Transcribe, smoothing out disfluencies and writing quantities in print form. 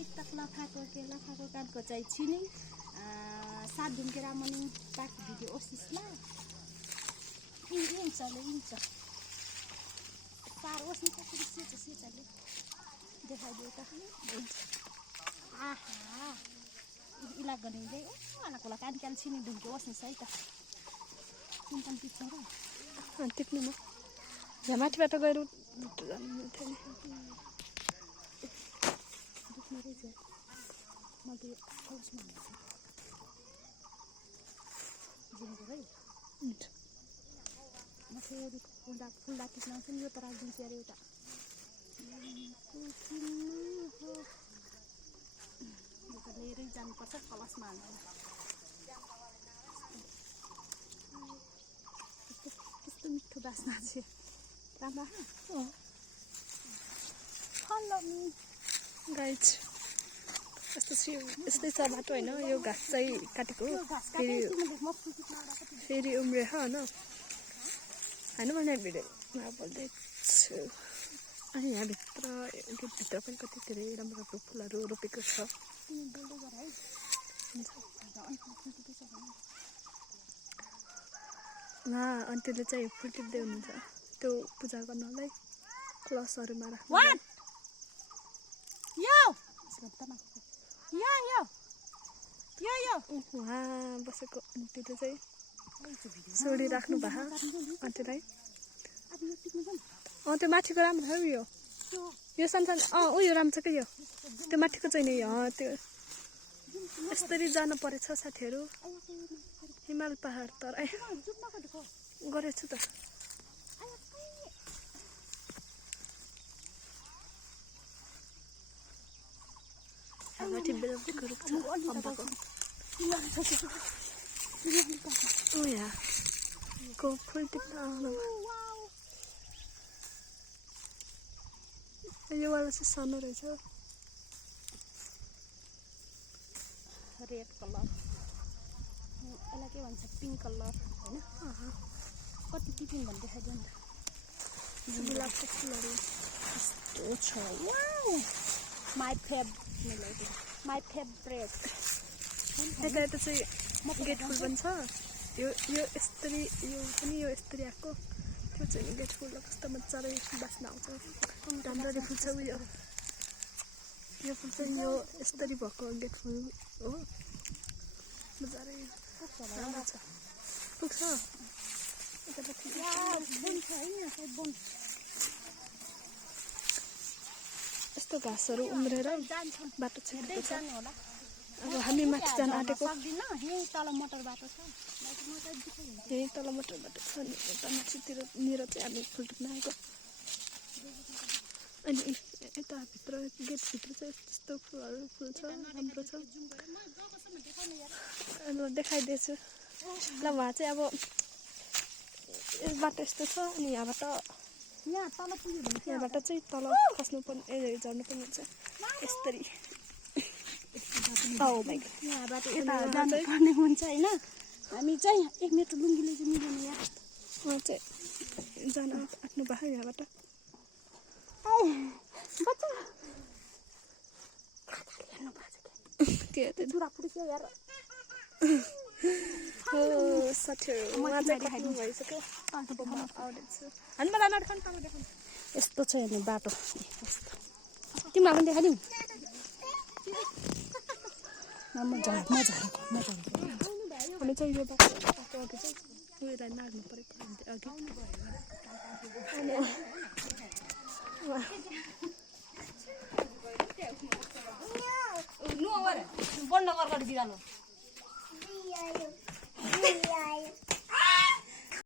TikTok लखाको के लखाको काटको चाहिँ छिनी सात ढुङ्के रामनी पाक भिडियो ओसिसमा इंच सार ओस्नी कसरी सेचले देखाइदियो त आहा इला गर्ने आलाकोला कान छिनी ढुङ्के ओस्नी है त कुन टिप्छ र टिप्नु म यहाँ माथिबाट गएर जानु थिएन फुल्दा टिप्न आउँछ नि यो त राखिदिन्छु अरे एउटा यो त लिएरै जानुपर्छ कलसमा हाल्नु कस्तो मिठो बास्ना चाहिँ राम्रो हेलो गाइज यस्तै छ बाटो होइन यो घाँस चाहिँ काटेको फेरि उम्रे होइन भने भिडियोमा बोल्दैछु अनि यहाँभित्र गेटभित्र पनि कति धेरै राम्रो राम्रो फुलहरू रोपेको छ अन्त्यले चाहिँ फुल टिप्दै हुनुहुन्छ त्यो पूजा गर्नलाई क्लसहरूमा राख्नु उहाँ बसेको अन्त्यले चाहिँ सोडी राख्नु भएको अन्त्यलाई त्यो माथिको राम्रो हो यो सानसानो उयो राम्रो छ कि यो त्यो माथिको चाहिँ नि त्यो यसरी जानु परेछ साथीहरू हिमाल पहाड तर गरेछु त माथि बेलुकीको रुख छ अम्बाको यहाँको फुल टिप्न आउनु यो वाला चाहिँ सानो रहेछ रेड कलर यसलाई के भन्छ पिङ्क कलर होइन कति टिपिङ भन्ने देखाइदियो नि त गुलाबको फुलहरू यस्तो छ माई फेभरेट यता चाहिँ गेट फुल पनि छ यो यस्तरी यो पनि यो यस्तरी आएको त्यो चाहिँ गेट फुल कस्तो मजाले बास्ना आउँछ राम्ररी फुल्छ उयो यो फुल चाहिँ यो यस्तरी भएको गेट फुल हो मजाले पुग्छ यस्तो घाँसहरू उम्रेर बाटो छेकेको छ अब हामी माथि जान आँटेको यही तल मोटर बाटो छ अनि यता माथितिरनिर चाहिँ हामी फुल टिप्न आएको अनि यताभित्र गेटभित्र चाहिँ यस्तो फुलहरू फुल्छ राम्रो छ देखाइदिएछु ल उहाँ चाहिँ अब बाटो यस्तो छ अनि यहाँबाट चाहिँ तल खस्नु पनि झर्नु पनि हुन्छ यस्तरी यहाँबाट यता जानुपर्ने हुन्छ होइन हामी चाहिँ 1 मिटर लुङ्गीले चाहिँ मिल्दैन यहाँ उहाँ चाहिँ जान आफ्नो भयो यहाँबाट के जुरा पुग्यो यार उहाँ चाहिँ खाइदिनु भइसक्यो यस्तो छ हेर्नु बाटो तिमीलाई पनि देखाइदिउँ मजा हामी चाहिँ यो बाटो अघि चाहिँ उयोलाई नाग्नु परेको अघि बन्द गरेर बिरालो